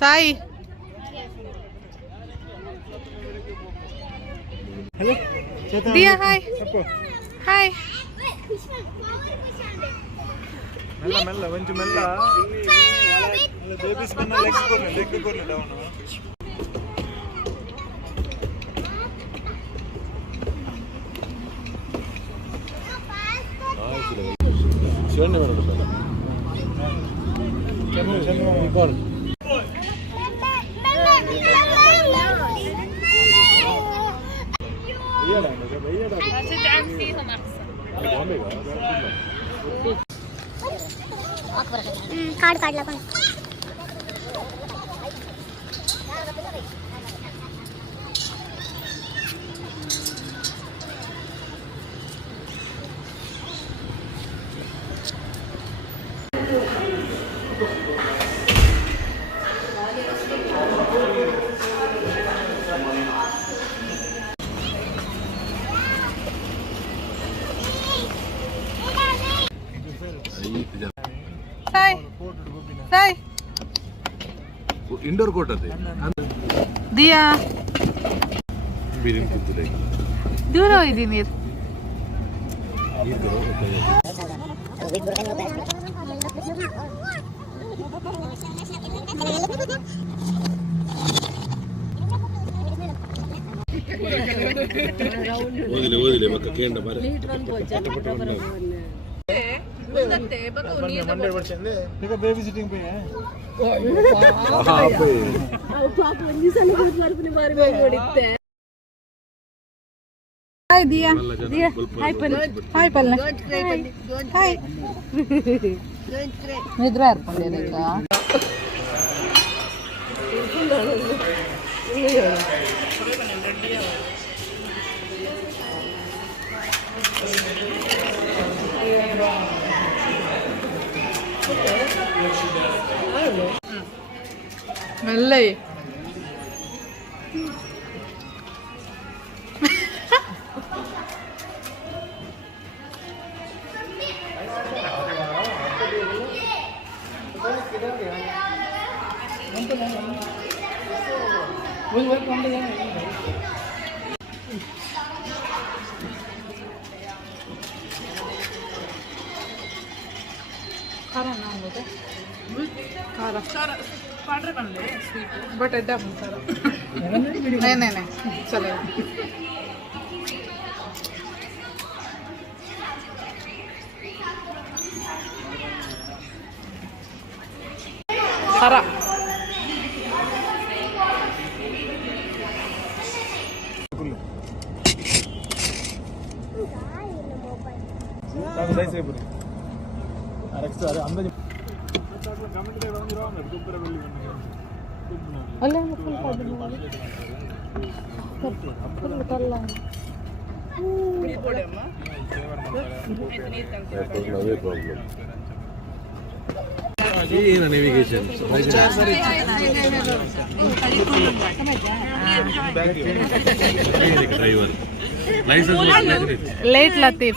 సాయి దియా hi hi మెల్ల మెల్ల కొంచెం మెల్ల బేబీస్ కన్నా లెగ్ కొర్న డౌన్ చూడండి మేడం చంద్ర చంద్ర బాల్ कार्ड कार्ड लगा సాయి సాయి ఇండోర్ కోర్ట్ అది దియా ಬಿರಿಯಾನಿ ತಿಂತಿದೆ ದೂರ ಹೋಯ್ದಿ ನೀರು ಓದಿಲೆ ಓದಿಲೆ ಮಕ್ಕ ಕೇಂಡ ಬಾರೆ ಈಗ ಬೇಬಿ ಸಿಟ್ಟಿಂಗ್ ಪೇ ಹಾಯ್ ದಿಯಾ ದಿಯಾ ಹಾಯ್ ಪಲ್ಲ ಹಾಯ್ ಪಲ್ಲ ಹಾಯ್ ನಿದ್ರೆ ಇರ್ಕೊಂಡೆ ಈಗ మెల్లయి ಖಾರ ಖಾರ बट एकदम नहीं नहीं नहीं चलेगा खरा नेविगेशन ड्राइवर लाइसेंस लेट लतीफ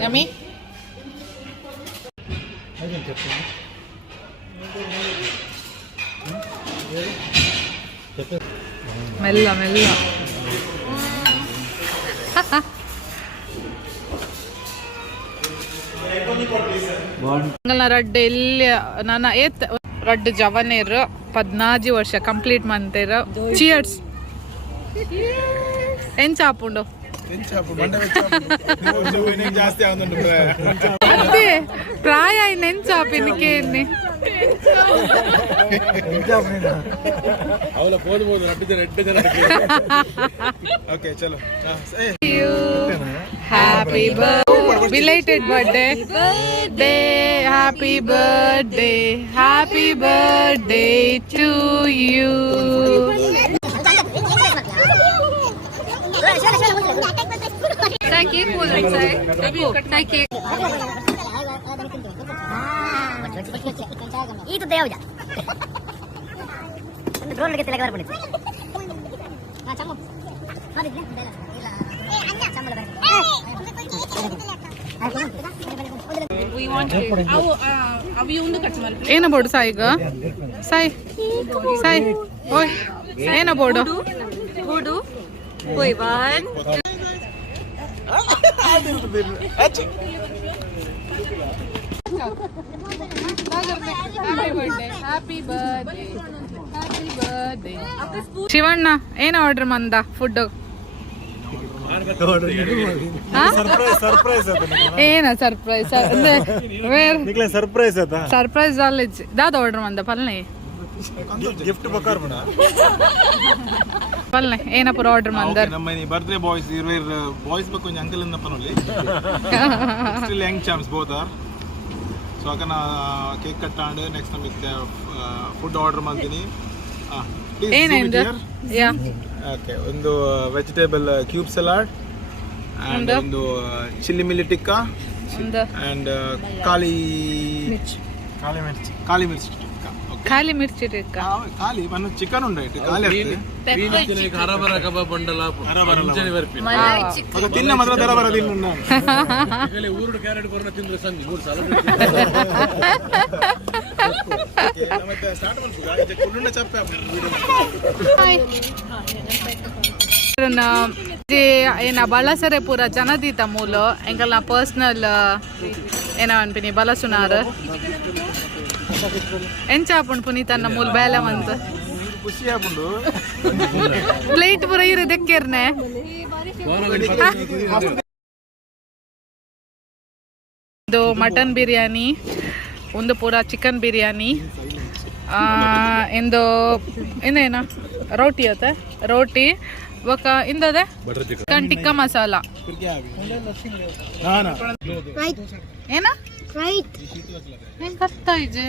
यमी मेल्ला मेल्ला ರಡ್ಡ್ ಇಲ್ಲಿ ನನ್ನ ಏತ್ ರಡ್ಡ್ ಜವನೇರ್ 14 ವರ್ಷ ಕಂಪ್ಲೀಟ್ ಮಂತೇರ್ ಚಿಯರ್ಸ್ ಎಂಚಾಪುಂಡು ಅದೇ ಪ್ರಾಯ ನೆಂಚಾಪಿನಿಕೆ Happy birthday, belated birthday, happy birthday, happy birthday to you. Take cake cake. itu deh aja. Drone lagi telega berapa nih? Nah, camu. Mari nih. Anya camu lebar. We want to. Avi undu cut ಮಾಡಿ. ಏನ board ಸಾಯಿಗ? Sai. ಓಯ್. ಏನ board? Board. ಓಯ್ 1 ಶಿವಣ್ಣ ಏನ order ಮಂದ food ಏನ surprise surprise college ದಾದ order ಮಂದ ಪಲ್ನೆ ಗಿಫ್ಟ್ ಬಕಾರ ಬಡ ಪಲ್ನೆ ಏನ ಪುರ ಆರ್ಡರ್ ಮಂದ ನಮ್ಮ ಬರ್ತ್ಡೇ ಬಾಯ್ಸ್ ಇರ್ವೇರ್ ಬಾಯ್ಸ್ ಬಕ್ಕ ಒಂಜಿ ಅಂಕಲ್ ಇಂದ ಪನೊಲಿ still young charms both are so ಅಕನ ಕೇಕ್ ಕಟ್ ಆಂಡ್ ನೆಕ್ಸ್ಟ್ ನಮಿತ್ತೆ ಫುಡ್ ಆರ್ಡರ್ ಮಾಡ್ತೀನಿ ಏನಿಂದ ಯಾ ಓಕೆ ಒಂದು ವೆಜಿಟೇಬಲ್ ಕ್ಯೂಬ್ ಸಲಾಡ್ ಅಂಡ್ ಒಂದು ಚಿಲ್ಲಿ ಮಿಲ್ಲಿ ಟಿಕ್ಕಾ ಅಂಡ್ ಕಾಲಿ ಮಿರ್ಚಿ ಖಾಲಿ ಮಿರ್ಚಿ ಟಿಕ್ಕ ಖಾಲಿ ಮನ್ನ ಚಿಕನ್ ಉಂಡಾಯ್ತು ಖಾಲಿ ಆಗ್ತದೆ ಹರಬರ ಕಬಾಬ್ ಬಂಡಲ ಹರಬರ ತಿನ್ನ ಮಾತ್ರ ದರಬರ ತಿನ್ನ ಊರುಡು ಕ್ಯಾರೆಟ್ ಕೊರನ ತಿಂದ್ರೆ ಸಂಜೆ 3 ಸಾಲ ಮತ್ತೆ ಸ್ಟಾರ್ಟ್ ಮಾಡ್ತೀವಿ ಗಾಡಿ ಕುಳ್ಳುಂಡ ಚಪ್ಪೆ ಏನ ಬಳಸರೆ ಪೂರ ಜನದೀತ ಮೂಲ ಎಂಕಲ್ನ ಪರ್ಸನಲ್ ಏನ ಅನ್ಪಿನಿ ಬಳಸುನಾರ ಎಂಚಾಪುಂಡು ಪುನೀತನ್ನ ಮೂಲ ಬೇಲೆ ಮಂತ ಖುಷಿ ಆಪುಂಡು ಪ್ಲೇಟ್ ಪೂರ ಇರು ದೆಕ್ಕೆರ್ನೆ ಇದು ಮಟನ್ ಬಿರಿಯಾನಿ ಒಂದು ಪೂರ ಚಿಕನ್ ಬಿರಿಯಾನಿ ಇಂದು ಇಂದೇನ ರೋಟಿ ಅತ್ತ ರೋಟಿ ఒక ఇందదే చికెన్ టిక్కా మసాలా ఏనా ఏం కత్తా ఇజే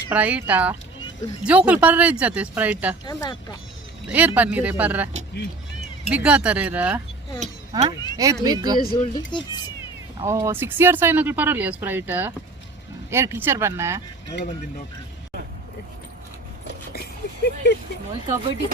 స్ప్రైట్ ಜೋಕುಲ್ ಪರ್ರೆ ಇಜ್ಜತೆ ಸ್ಪ್ರೈಟ್ ಏರ್ ಪನ್ನೀರೆ ಪರ್ರೆ ಬಿಗ್ ಆತರೇರ ಏತ್ ಬಿಗ್ ಓ 6 ಇಯರ್ಸ್ ಐನಕ್ಲು ಪರಲಿಯ ಸ್ಪ್ರೈಟ್ ಏರ್ ಟೀಚರ್ ಬನ್ನ ಕಬಡ್ಡಿ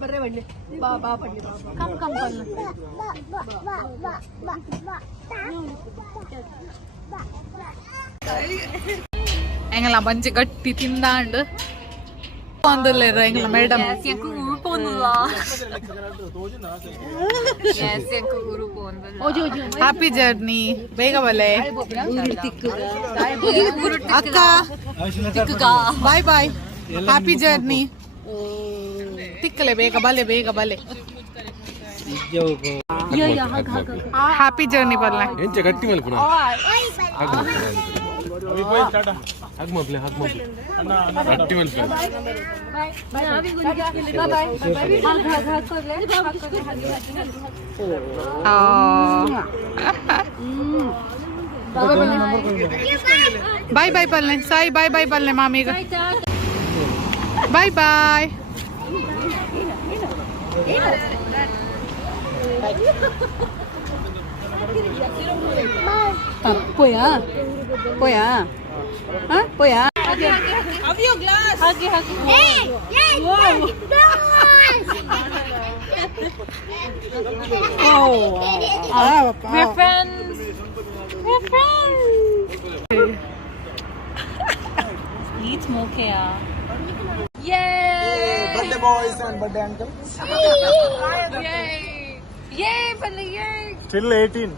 ಬರ್ರೆ ಬಡ್ಲಿ ಬಾ ಬಾ ಬಡ್ಲಿ ಕಮ್ ಕಮ್ ಬಲ್ಲ ಎಂಗಲ ಬಂಚಿ ಗಟ್ಟಿ ತಿಂದಾಂಡು ಒಂದಲ್ಲೇರ ಎಂಗಲ ಮೇಡಮ್ ಹ್ಯಾಪಿ ಜರ್ನಿ ಬೇಗ ಬಲೆ ಅಕ್ಕ ಬಾಯ್ ಬಾಯ್ ಹ್ಯಾಪಿ ಜರ್ನಿ ತಿಕ್ಕಲೆ ಬೇಗ ಬಲೆ ಹ್ಯಾಪಿ ಜರ್ನಿ ಬರ್ಲೆ ಎಂಚ ಗಟ್ಟಿ ಮಲ್ಪುನ ಹಗ್ ಮಪ್ಲೆ ಗಟ್ಟಿ ಮಲ್ಪುನ ಬಾಯ್ ಬಾಯ್ ಪಲ್ಲೆ ಸಾಯಿ ಬಾಯ್ ಬಾಯ್ ಪಲ್ಲೆ ಮಾಮೀಗ ಬಾಯ್ ಬಾಯ್ పోయా పోయా పోయా We're friends. Eat smoke here. Birthday boys and birthday uncle. Yay! Yay for the yay! Still 18.